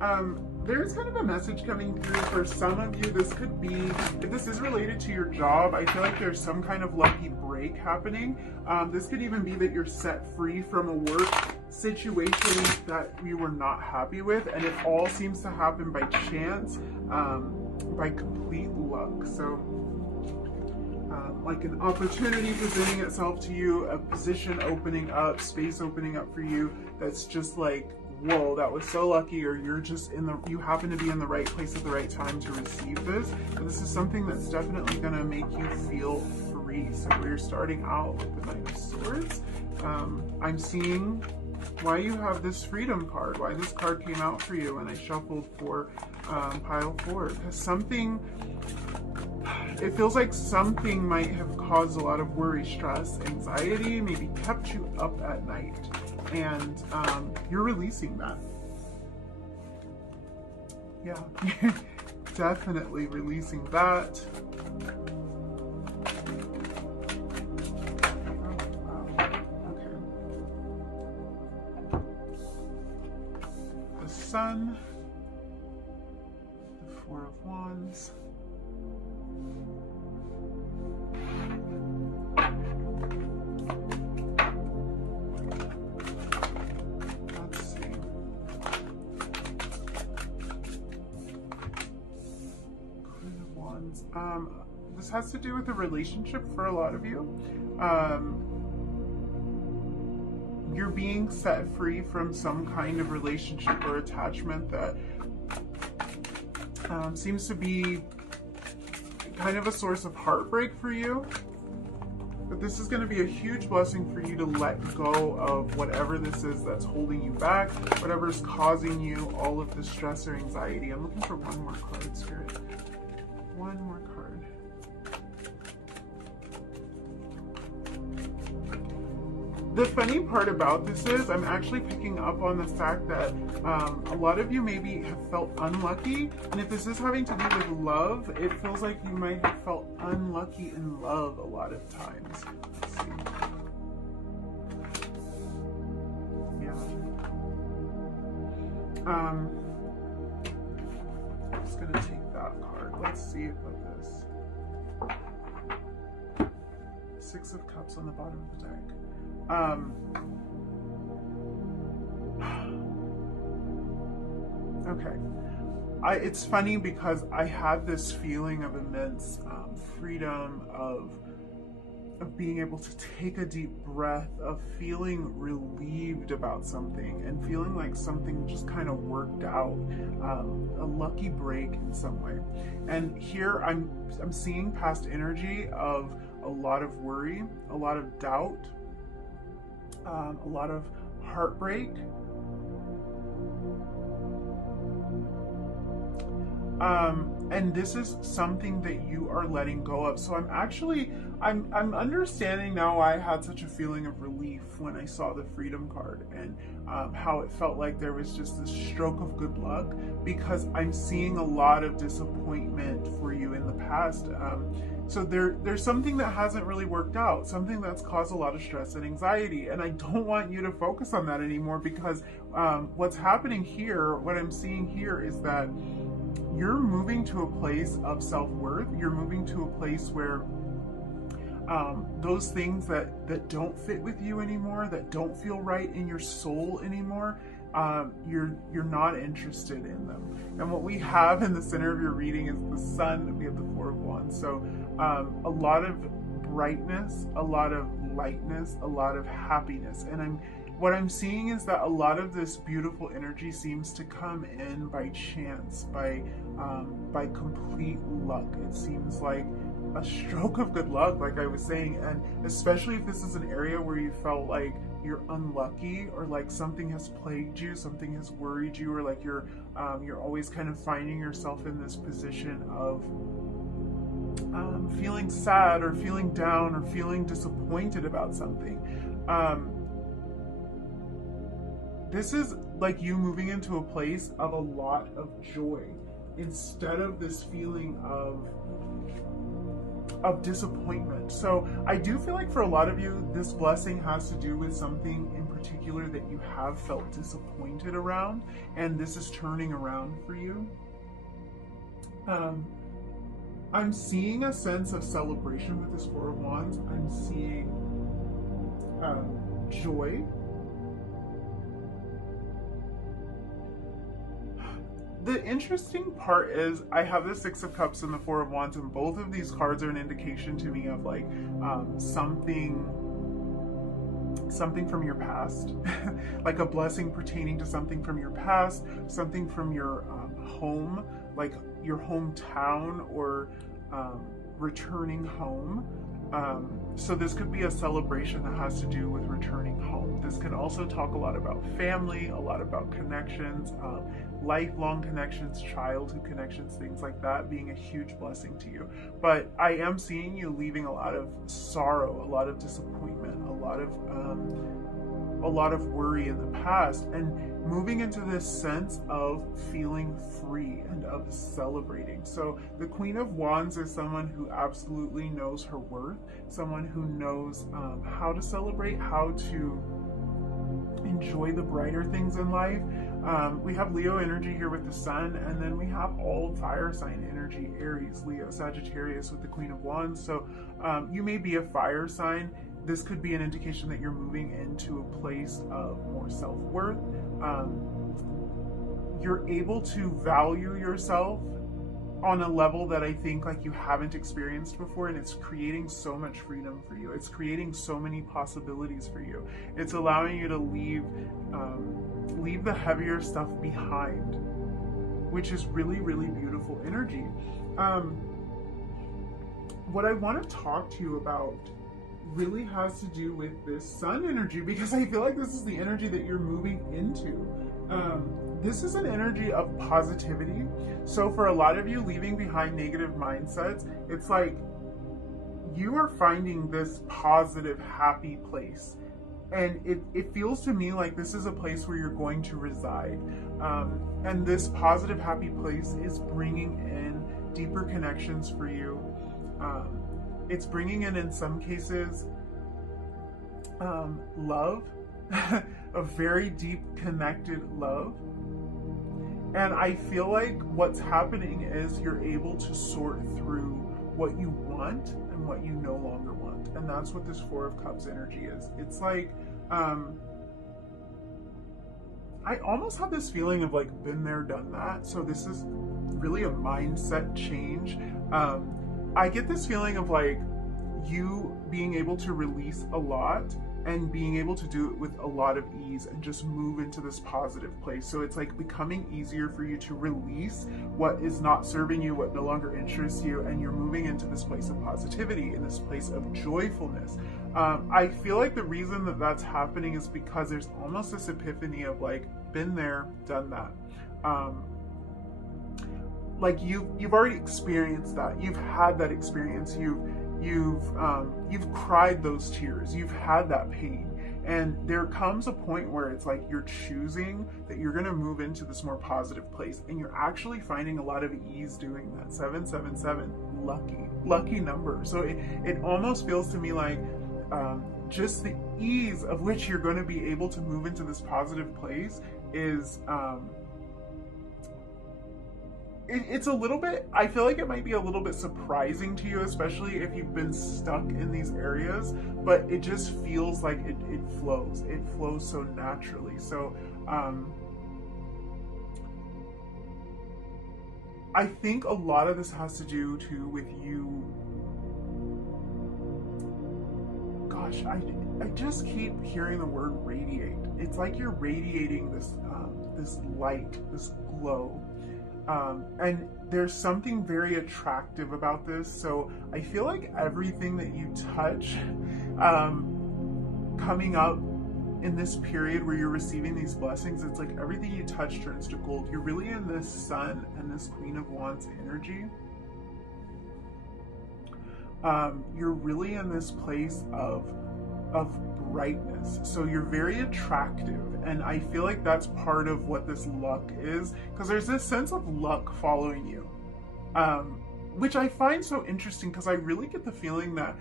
There's kind of a message coming through for some of you. This could be, if this is related to your job, I feel like there's some kind of lucky break happening. This could even be that you're set free from a work situation that you were not happy with, and it all seems to happen by chance, by complete luck. So like an opportunity presenting itself to you, a position opening up, space opening up for you, that's just like, whoa, that was so lucky, or you're just you happen to be in the right place at the right time to receive this. But this is something that's definitely going to make you feel free. So we're starting out with the Knight of Swords. I'm seeing why you have this freedom card, why this card came out for you, and I shuffled for pile 4, because something, it feels like something might have caused a lot of worry, stress, anxiety, maybe kept you up at night. And you're releasing that. Yeah, definitely releasing that. Oh, wow. Okay. The Sun, the Four of Wands. This has to do with a relationship for a lot of you. You're being set free from some kind of relationship or attachment that seems to be kind of a source of heartbreak for you. But this is going to be a huge blessing for you to let go of whatever this is that's holding you back, whatever's causing you all of the stress or anxiety. I'm looking for one more card, Spirit. One more card. The funny part about this is I'm actually picking up on the fact that a lot of you maybe have felt unlucky. And if this is having to do with love, it feels like you might have felt unlucky in love a lot of times. Let's see. Yeah. I'm just going to take that card. Let's see about this. Six of Cups on the bottom of the deck. Okay. It's funny because I had this feeling of immense freedom, of being able to take a deep breath, of feeling relieved about something and feeling like something just kind of worked out, a lucky break in some way. And here I'm seeing past energy of a lot of worry, a lot of doubt, a lot of heartbreak. And this is something that you are letting go of. So I'm understanding now why I had such a feeling of relief when I saw the Freedom card, and how it felt like there was just this stroke of good luck, because I'm seeing a lot of disappointment for you in the past. So there's something that hasn't really worked out, something that's caused a lot of stress and anxiety, and I don't want you to focus on that anymore, because what's happening here, what I'm seeing here is that you're moving to a place of self-worth. You're moving to a place where those things that don't fit with you anymore, that don't feel right in your soul anymore, you're not interested in them. And what we have in the center of your reading is the Sun. We have the Four of Wands. So a lot of brightness, a lot of lightness, a lot of happiness. And what I'm seeing is that a lot of this beautiful energy seems to come in by chance, by complete luck. It seems like a stroke of good luck, like I was saying, and especially if this is an area where you felt like you're unlucky, or like something has plagued you, something has worried you, or like you're always kind of finding yourself in this position of feeling sad, or feeling down, or feeling disappointed about something. This is like you moving into a place of a lot of joy, instead of this feeling of disappointment. So I do feel like for a lot of you, this blessing has to do with something in particular that you have felt disappointed around, and this is turning around for you. I'm seeing a sense of celebration with this Four of Wands. I'm seeing joy. The interesting part is I have the Six of Cups and the Four of Wands, and both of these cards are an indication to me of like something from your past, like a blessing pertaining to something from your past, something from your home, like your hometown, or returning home. So this could be a celebration that has to do with returning home. This can also talk a lot about family, a lot about connections, lifelong connections, childhood connections, things like that being a huge blessing to you. But I am seeing you leaving a lot of sorrow, a lot of disappointment, a lot of worry in the past, and moving into this sense of feeling free and of celebrating. So the Queen of Wands is someone who absolutely knows her worth, someone who knows how to celebrate, how to enjoy the brighter things in life. We have Leo energy here with the Sun, and then we have all fire sign energy, Aries, Leo, Sagittarius with the Queen of Wands. So you may be a fire sign. This could be an indication that you're moving into a place of more self-worth. You're able to value yourself on a level that I think like you haven't experienced before, and it's creating so much freedom for you. It's creating so many possibilities for you. It's allowing you to leave the heavier stuff behind, which is really, really beautiful energy. What I want to talk to you about really has to do with this Sun energy, because I feel like this is the energy that you're moving into. This is an energy of positivity. So for a lot of you leaving behind negative mindsets, it's like you are finding this positive, happy place. And it feels to me like this is a place where you're going to reside. And this positive, happy place is bringing in deeper connections for you. It's bringing in some cases, love, a very deep connected love. And I feel like what's happening is you're able to sort through what you want and what you no longer want. And that's what this Four of Cups energy is. It's like, I almost have this feeling of like been there, done that. So this is really a mindset change. I get this feeling of like you being able to release a lot and being able to do it with a lot of ease and just move into this positive place. So it's like becoming easier for you to release what is not serving you, what no longer interests you, and you're moving into this place of positivity, in this place of joyfulness. I feel like the reason that that's happening is because there's almost this epiphany of like, been there, done that. Like you've already experienced that. You've had that experience. You've cried those tears. You've had that pain. And there comes a point where it's like you're choosing that you're going to move into this more positive place, and you're actually finding a lot of ease doing that. 777, lucky number. So it almost feels to me like just the ease of which you're going to be able to move into this positive place is it's a little bit, I feel like it might be a little bit surprising to you, especially if you've been stuck in these areas, but it just feels like it flows. It flows so naturally. So I think a lot of this has to do too with you. Gosh, I just keep hearing the word radiate. It's like you're radiating this this light, this glow. And there's something very attractive about this. So I feel like everything that you touch coming up in this period where you're receiving these blessings, it's like everything you touch turns to gold. You're really in this Sun and this Queen of Wands energy. You're really in this place of brightness. So you're very attractive, and I feel like that's part of what this luck is, because there's this sense of luck following you, which I find so interesting, because I really get the feeling that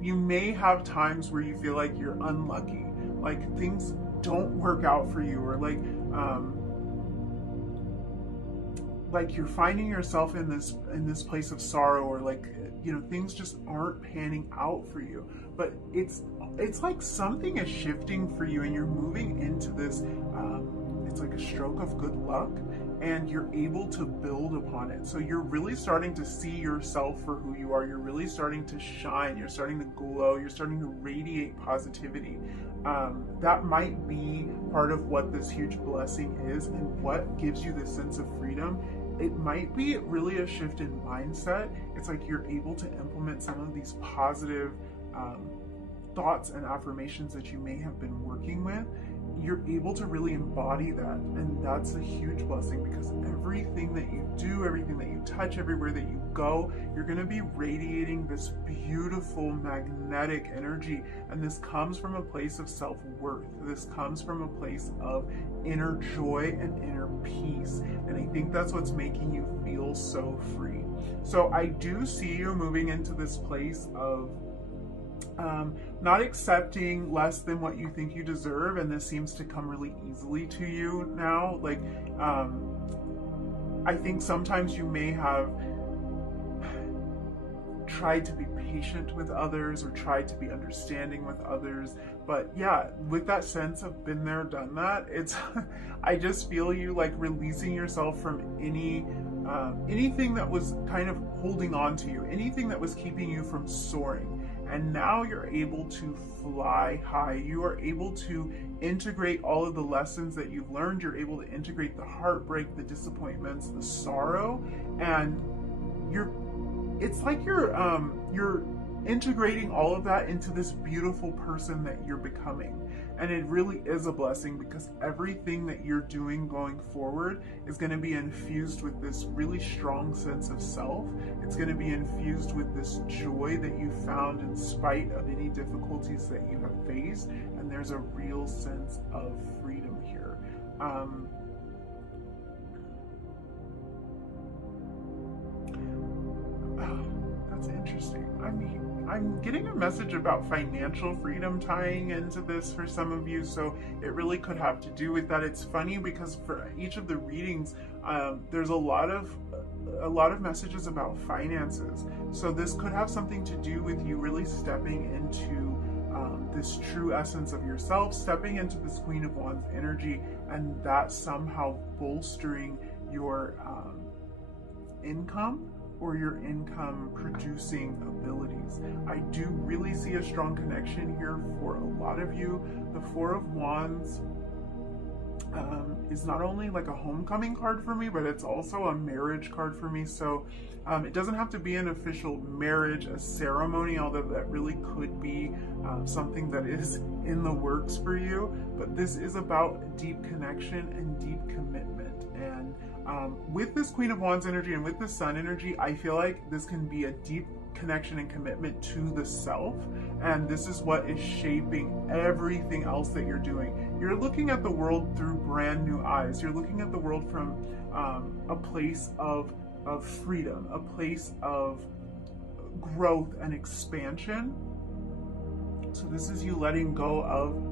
you may have times where you feel like you're unlucky, like things don't work out for you, or like you're finding yourself in this place of sorrow, or like, you know, things just aren't panning out for you. But it's like something is shifting for you, and you're moving into this, it's like a stroke of good luck, and you're able to build upon it. So you're really starting to see yourself for who you are. You're really starting to shine. You're starting to glow. You're starting to radiate positivity. That might be part of what this huge blessing is, and what gives you this sense of freedom. It might be really a shift in mindset. It's like you're able to implement some of these positive thoughts and affirmations that you may have been working with. You're able to really embody that, and that's a huge blessing, because everything that you do, everything that you touch, everywhere that you go, you're going to be radiating this beautiful magnetic energy. And this comes from a place of self-worth. This comes from a place of inner joy and inner peace, and I think that's what's making you feel so free. So I do see you moving into this place of not accepting less than what you think you deserve, and this seems to come really easily to you now. Like, I think sometimes you may have tried to be patient with others, or tried to be understanding with others, but yeah, with that sense of been there, done that, it's I just feel you like releasing yourself from anything that was kind of holding on to you, anything that was keeping you from soaring. And now you're able to fly high. You are able to integrate all of the lessons that you've learned. You're able to integrate the heartbreak, the disappointments, the sorrow, and it's like you're integrating all of that into this beautiful person that you're becoming. And it really is a blessing, because everything that you're doing going forward is going to be infused with this really strong sense of self. It's going to be infused with this joy that you found in spite of any difficulties that you have faced. And there's a real sense of freedom here. That's interesting. I mean, I'm getting a message about financial freedom tying into this for some of you, so it really could have to do with that. It's funny because for each of the readings, there's a lot of messages about finances. So this could have something to do with you really stepping into this true essence of yourself, stepping into this Queen of Wands energy, and that somehow bolstering your income, or your income producing abilities. I do really see a strong connection here for a lot of you. The Four of Wands is not only like a homecoming card for me, but it's also a marriage card for me. So it doesn't have to be an official marriage, a ceremony, although that really could be something that is in the works for you. But this is about deep connection and deep commitment. And with this Queen of Wands energy and with the Sun energy, I feel like this can be a deep connection and commitment to the self, and this is what is shaping everything else that you're doing. You're looking at the world through brand new eyes. You're looking at the world from a place of freedom, a place of growth and expansion. So this is you letting go of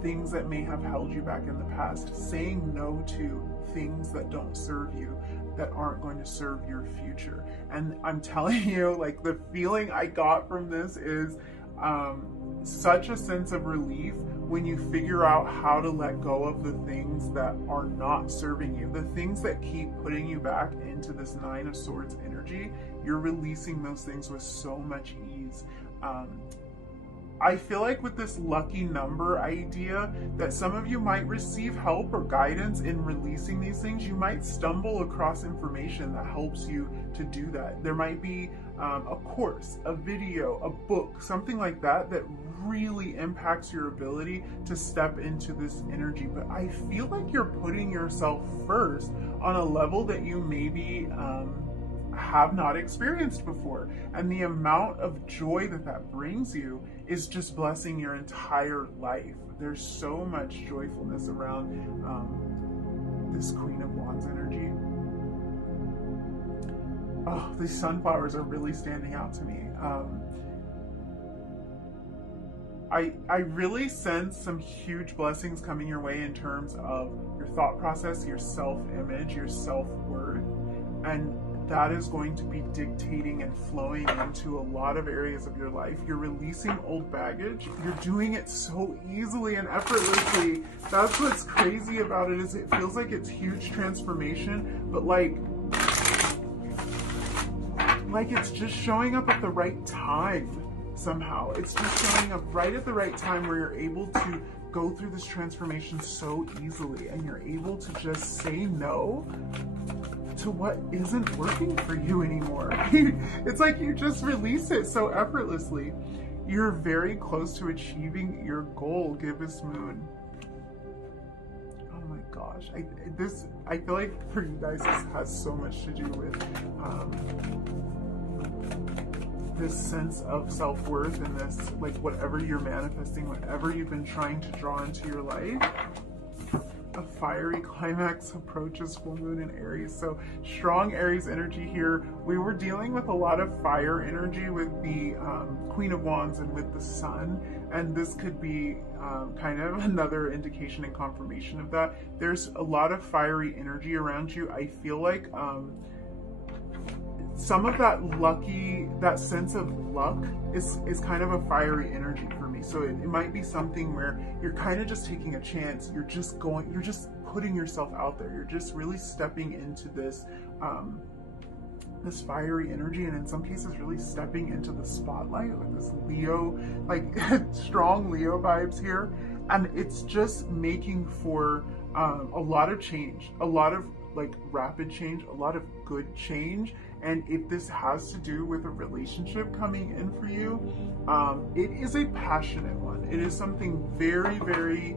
things that may have held you back in the past, saying no to things that don't serve you, that aren't going to serve your future. And I'm telling you, like, the feeling I got from this is such a sense of relief when you figure out how to let go of the things that are not serving you, the things that keep putting you back into this Nine of Swords energy. You're releasing those things with so much ease. I feel like with this lucky number idea that some of you might receive help or guidance in releasing these things. You might stumble across information that helps you to do that. There might be a course, a video, a book, something like that that really impacts your ability to step into this energy. But I feel like you're putting yourself first on a level that you maybe have not experienced before, and the amount of joy that that brings you is just blessing your entire life. There's so much joyfulness around this Queen of Wands energy. Oh, these sunflowers are really standing out to me. I really sense some huge blessings coming your way in terms of your thought process, your self-image, your self-worth, and that is going to be dictating and flowing into a lot of areas of your life. You're releasing old baggage. You're doing it so easily and effortlessly. That's what's crazy about it, is it feels like it's huge transformation, but like it's just showing up at the right time somehow. It's just showing up right at the right time where you're able to go through this transformation so easily, and you're able to just say no to what isn't working for you anymore. It's like you just release it so effortlessly. You're very close to achieving your goal, gibbous moon. Oh my gosh. I feel like for you guys this has so much to do with this sense of self-worth, and this, like, whatever you're manifesting, whatever you've been trying to draw into your life. A fiery climax approaches full moon in Aries. So strong Aries energy here. We were dealing with a lot of fire energy with the Queen of Wands and with the Sun, and this could be kind of another indication and confirmation of that. There's a lot of fiery energy around you. I feel like some of that sense of luck is kind of a fiery energy for me. So it might be something where you're kind of just taking a chance. You're just putting yourself out there. You're just really stepping into this this fiery energy, and in some cases really stepping into the spotlight with this Leo, like strong Leo vibes here. And it's just making for a lot of change, a lot of like rapid change, a lot of good change. And if this has to do with a relationship coming in for you, it is a passionate one. It is something very, very,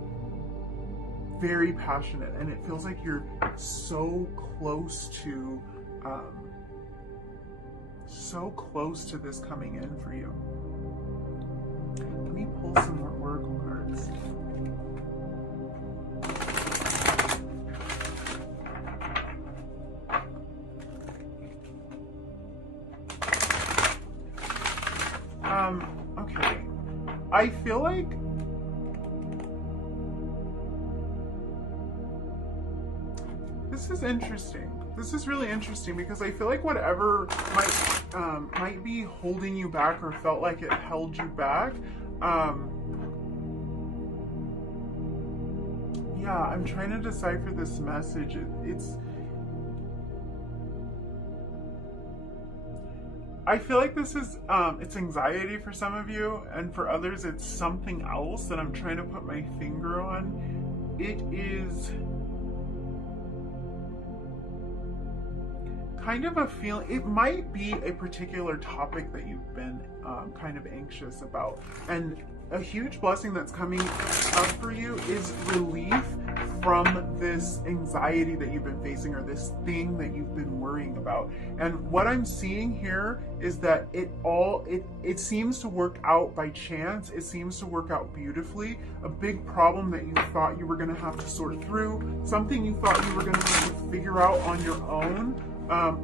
very passionate, and it feels like you're so close to this coming in for you. Let me pull some more oracle cards. Okay. I feel like this is interesting. This is really interesting because I feel like whatever might be holding you back or felt like it held you back, yeah, I'm trying to decipher this message. I feel like this is, it's anxiety for some of you, and for others it's something else that I'm trying to put my finger on. It is kind of a feeling, it might be a particular topic that you've been kind of anxious about. And a huge blessing that's coming up for you is relief from this anxiety that you've been facing, or this thing that you've been worrying about. And what I'm seeing here is that it seems to work out by chance. It seems to work out beautifully. A big problem that you thought you were going to have to sort through, something you thought you were going to have to figure out on your own,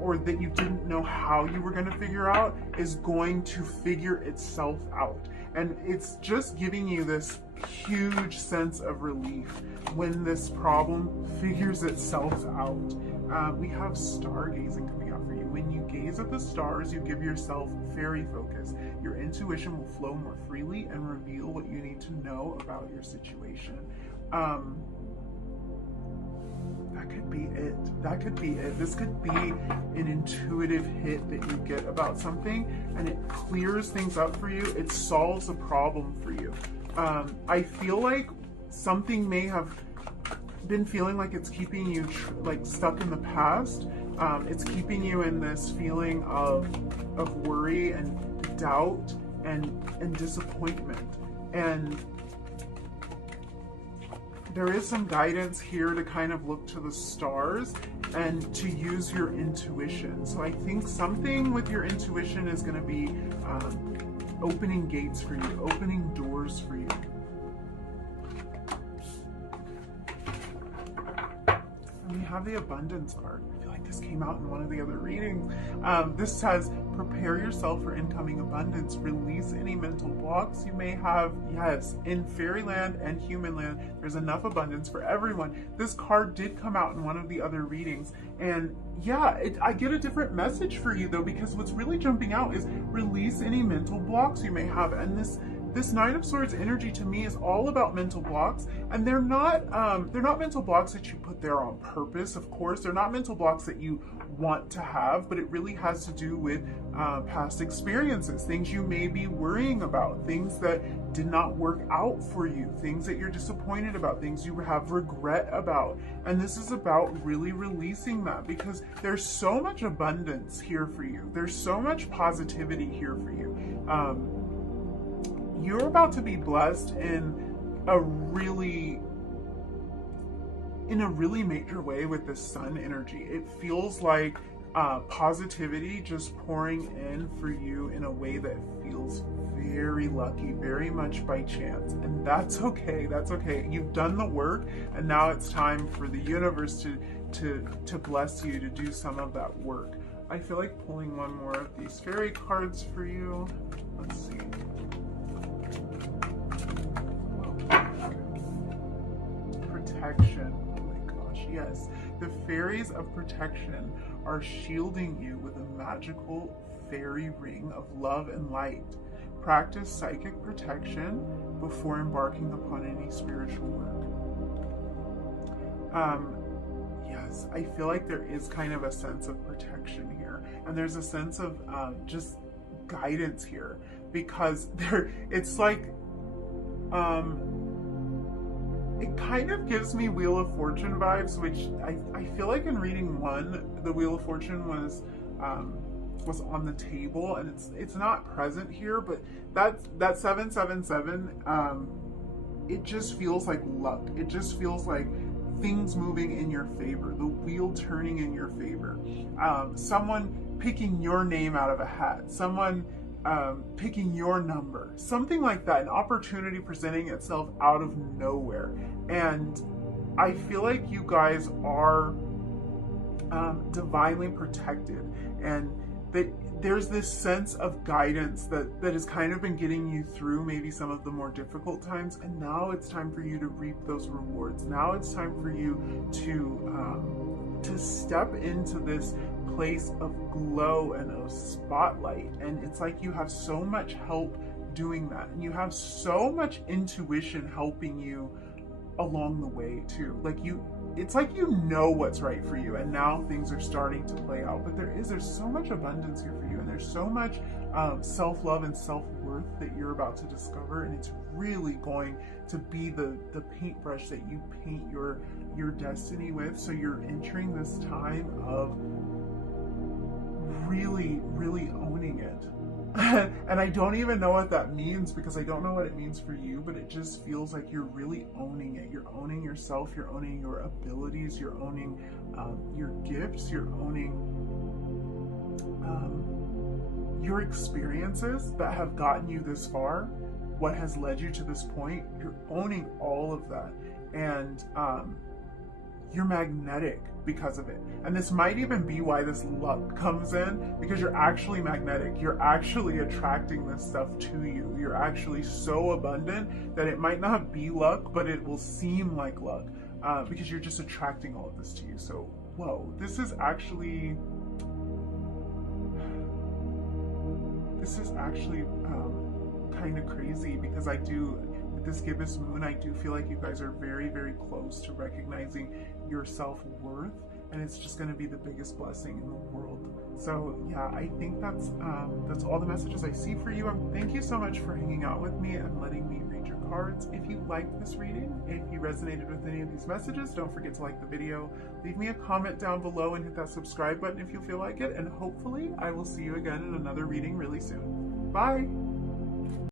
or that you didn't know how you were going to figure out, is going to figure itself out. And it's just giving you this huge sense of relief when this problem figures itself out. We have stargazing coming out for you. When you gaze at the stars, you give yourself fairy focus. Your intuition will flow more freely and reveal what you need to know about your situation. That could be it. That could be it. This could be an intuitive hit that you get about something, and it clears things up for you. It solves a problem for you. I feel like something may have been feeling like it's keeping you like stuck in the past. It's keeping you in this feeling of worry and doubt and disappointment. And there is some guidance here to kind of look to the stars and to use your intuition. So I think something with your intuition is going to be opening gates for you, opening doors for you. And we have the abundance card. I feel like this came out in one of the other readings. This says, prepare yourself for incoming abundance. Release any mental blocks you may have. Yes, in fairyland and human land, there's enough abundance for everyone. This card did come out in one of the other readings. And yeah, I get a different message for you though, because what's really jumping out is release any mental blocks you may have. And this Nine of Swords energy to me is all about mental blocks, and they're not mental blocks that you put there on purpose. Of course, they're not mental blocks that you want to have, but it really has to do with past experiences, things you may be worrying about, things that did not work out for you, things that you're disappointed about, things you have regret about. And this is about really releasing that, because there's so much abundance here for you. There's so much positivity here for you. You're about to be blessed in a really major way with this sun energy. It feels like positivity just pouring in for you in a way that feels very lucky, very much by chance. And that's okay. That's okay. You've done the work, and now it's time for the universe to bless you to do some of that work. I feel like pulling one more of these fairy cards for you. Let's see. Protection. Oh my gosh, yes. The fairies of protection are shielding you with a magical fairy ring of love and light. Practice psychic protection before embarking upon any spiritual work. Yes, I feel like there is kind of a sense of protection here, and there's a sense of just guidance here, because it's like it kind of gives me Wheel of Fortune vibes, which I feel like in reading one, the Wheel of Fortune was on the table, and it's not present here, but that 777, it just feels like luck. It just feels like things moving in your favor, the wheel turning in your favor, someone picking your name out of a hat, someone picking your number, something like that, an opportunity presenting itself out of nowhere. And I feel like you guys are divinely protected, and that there's this sense of guidance that has kind of been getting you through maybe some of the more difficult times, and now it's time for you to reap those rewards. Now it's time for you to step into this place of glow and of spotlight. And it's like you have so much help doing that, and you have so much intuition helping you along the way too. It's like you know what's right for you, and now things are starting to play out. But there's so much abundance here for you, and there's so much self-love and self-worth that you're about to discover, and it's really going to be the paintbrush that you paint your destiny with. So you're entering this time of really, really owning it. And I don't even know what that means, because I don't know what it means for you, but it just feels like you're really owning it. You're owning yourself, you're owning your abilities, you're owning your gifts, you're owning your experiences that have gotten you this far, what has led you to this point. You're owning all of that, and you're magnetic because of it. And this might even be why this luck comes in, because you're actually magnetic. You're actually attracting this stuff to you. You're actually so abundant that it might not be luck, but it will seem like luck, because you're just attracting all of this to you. So, whoa, this is actually kind of crazy, because with this gibbous moon, I do feel like you guys are very, very close to recognizing your self-worth, and it's just going to be the biggest blessing in the world. So yeah, I think that's all the messages I see for you. Thank you so much for hanging out with me and letting me read your cards. If you liked this reading, if you resonated with any of these messages, don't forget to like the video, leave me a comment down below, and hit that subscribe button if you feel like it, and hopefully I will see you again in another reading really soon. Bye!